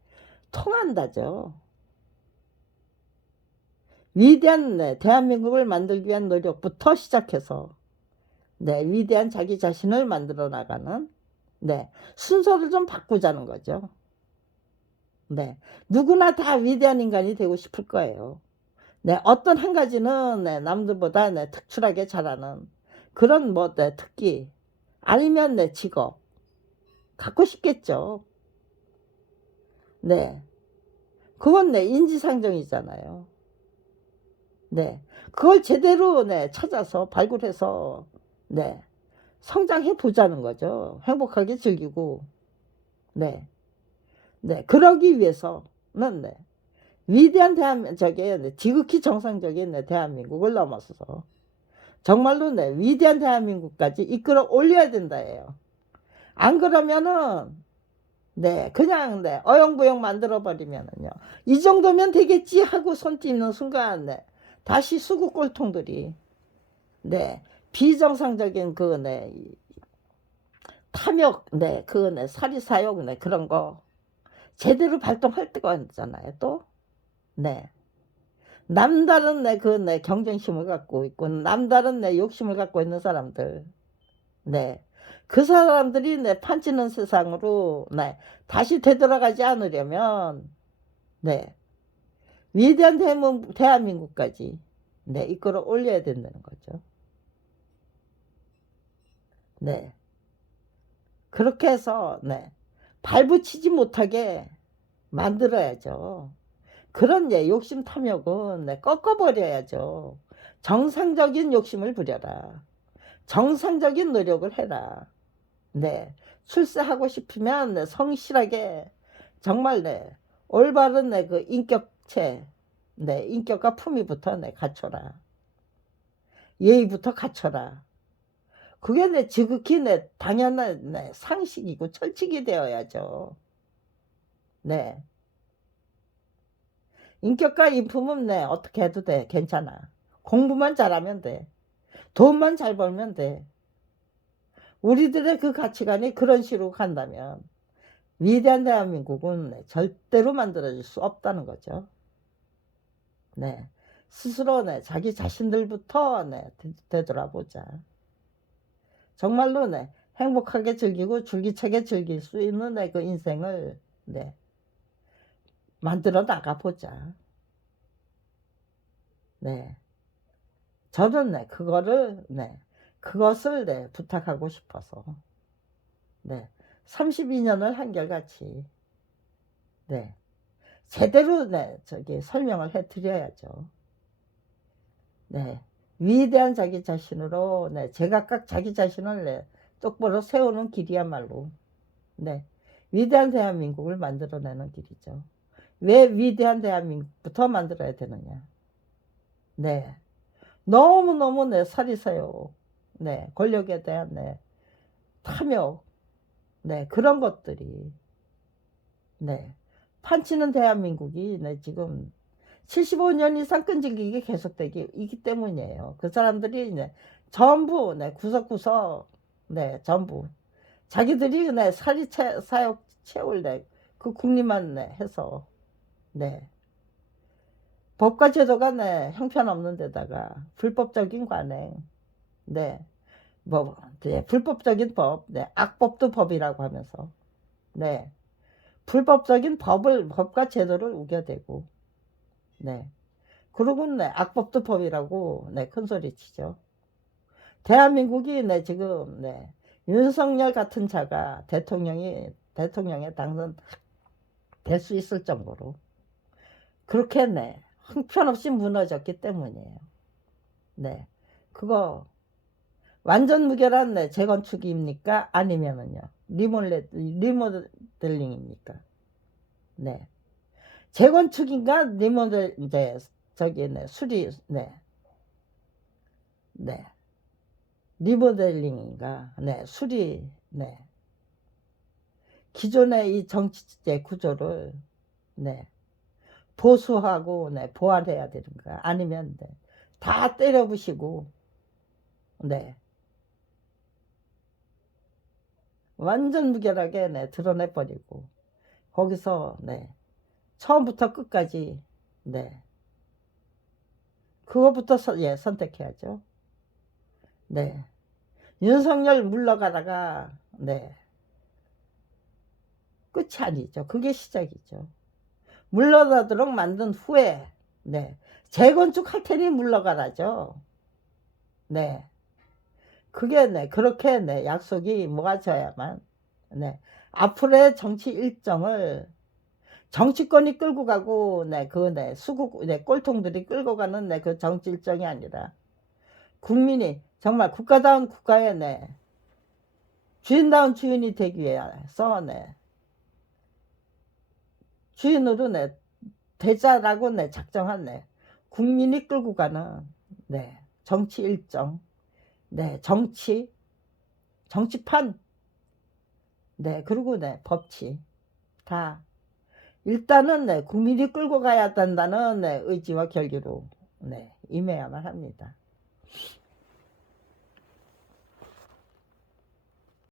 통한다죠. 위대한 네, 대한민국을 만들기 위한 노력부터 시작해서 네, 위대한 자기 자신을 만들어 나가는 네, 순서를 좀 바꾸자는 거죠. 네, 누구나 다 위대한 인간이 되고 싶을 거예요. 네, 어떤 한 가지는 네, 남들보다 네, 특출하게 잘하는 그런 뭐 네, 특기 아니면 네, 직업 갖고 싶겠죠. 네, 그건 네, 인지상정이잖아요. 네, 그걸 제대로 네, 찾아서 발굴해서 네, 성장해 보자는 거죠. 행복하게 즐기고 네, 네, 그러기 위해서는 네, 위대한 저게 지극히 정상적인 네, 대한민국을 넘어서서 정말로 네, 위대한 대한민국까지 이끌어 올려야 된다예요. 안 그러면은 네, 그냥 네, 어영부영 만들어 버리면은요. 이 정도면 되겠지 하고 손 띄는 순간 네, 다시 수구 꼴통들이 네, 비정상적인 그 네, 탐욕 네, 그 네, 사리사욕 네, 그런 거 제대로 발동할 때가 있잖아요. 또 네. 남다른 내 그 내 경쟁심을 갖고 있고 남다른 내 욕심을 갖고 있는 사람들 네. 그 사람들이 내 판치는 세상으로 네. 다시 되돌아가지 않으려면 네. 위대한 대한민국까지 네. 이끌어 올려야 된다는 거죠. 네. 그렇게 해서 네. 발붙이지 못하게 만들어야죠. 그런 예, 욕심 탐욕은 네, 꺾어버려야죠. 정상적인 욕심을 부려라. 정상적인 노력을 해라. 네. 출세하고 싶으면 네, 성실하게 정말 네, 올바른 네, 그 인격체, 네, 인격과 품위부터 네, 갖춰라. 예의부터 갖춰라. 그게 내 지극히 내 당연한 내 상식이고 철칙이 되어야죠. 네. 인격과 인품은 네, 어떻게 해도 돼. 괜찮아. 공부만 잘하면 돼. 돈만 잘 벌면 돼. 우리들의 그 가치관이 그런 식으로 간다면 위대한 대한민국은 네, 절대로 만들어질 수 없다는 거죠. 네. 스스로 네, 자기 자신들부터 네, 되돌아보자. 정말로 네, 행복하게 즐기고 줄기차게 즐길 수 있는 네, 그 인생을 네, 만들어 나가보자. 네. 저는 네, 그거를 네, 그것을 네, 부탁하고 싶어서 네, 32년을 한결같이 네, 제대로 네, 저기 설명을 해 드려야죠. 네. 위대한 자기 자신으로 네, 제각각 자기 자신을 네, 똑바로 세우는 길이야말로 네, 위대한 대한민국을 만들어내는 길이죠. 왜 위대한 대한민국부터 만들어야 되느냐? 네, 너무너무 네, 사리사욕, 네, 권력에 대한 네, 탐욕, 네, 그런 것들이 네, 판치는 대한민국이 네, 지금 75년 이상 끈질기게 계속되기 때문이에요. 그 사람들이 네, 전부 네, 구석구석 네, 전부 자기들이 네, 사욕 채울 네, 그 국리만 네, 해서 네, 법과 제도가 네, 형편없는 데다가 불법적인 관행 네, 뭐 네, 불법적인 법 네, 악법도 법이라고 하면서 네, 불법적인 법과 제도를 우겨대고 네. 그러고 네, 악법도 법이라고 네, 큰소리 치죠. 대한민국이 네, 지금 네, 윤석열 같은 자가 대통령에 될 수 있을 정도로 그렇게 네 형편없이 무너졌기 때문이에요. 네, 그거 완전 무결한 네 재건축입니까? 아니면은요 리모델링입니까? 네, 재건축인가 리모델 이제 저기 네 수리 네 리모델링인가 네 수리 네 기존의 이 정치제 구조를 네 보수하고 네 보완해야 되는가 아니면 네, 다 때려 부시고 네 완전 무결하게 네 드러내 버리고 거기서 네 처음부터 끝까지 네 그거부터 예 선택해야죠. 네 윤석열 물러가다가 네 끝이 아니죠. 그게 시작이죠. 물러가도록 만든 후에 네 재건축 할 테니 물러가라죠. 네 그게 네 그렇게 네 약속이 모아져야만 네 앞으로의 정치 일정을 정치권이 끌고 가고 네 그 네 수국 네 꼴통들이 끌고 가는 네 그 정치 일정이 아니라 국민이 정말 국가다운 국가의 네 주인다운 주인이 되기 위해서 네 주인으로 네 되자라고 네 작정한 네 국민이 끌고 가는 네 정치 일정 네 정치판 네 그리고 네 법치 다 일단은 네 국민이 끌고 가야 된다는 네 의지와 결기로 네 임해야만 합니다.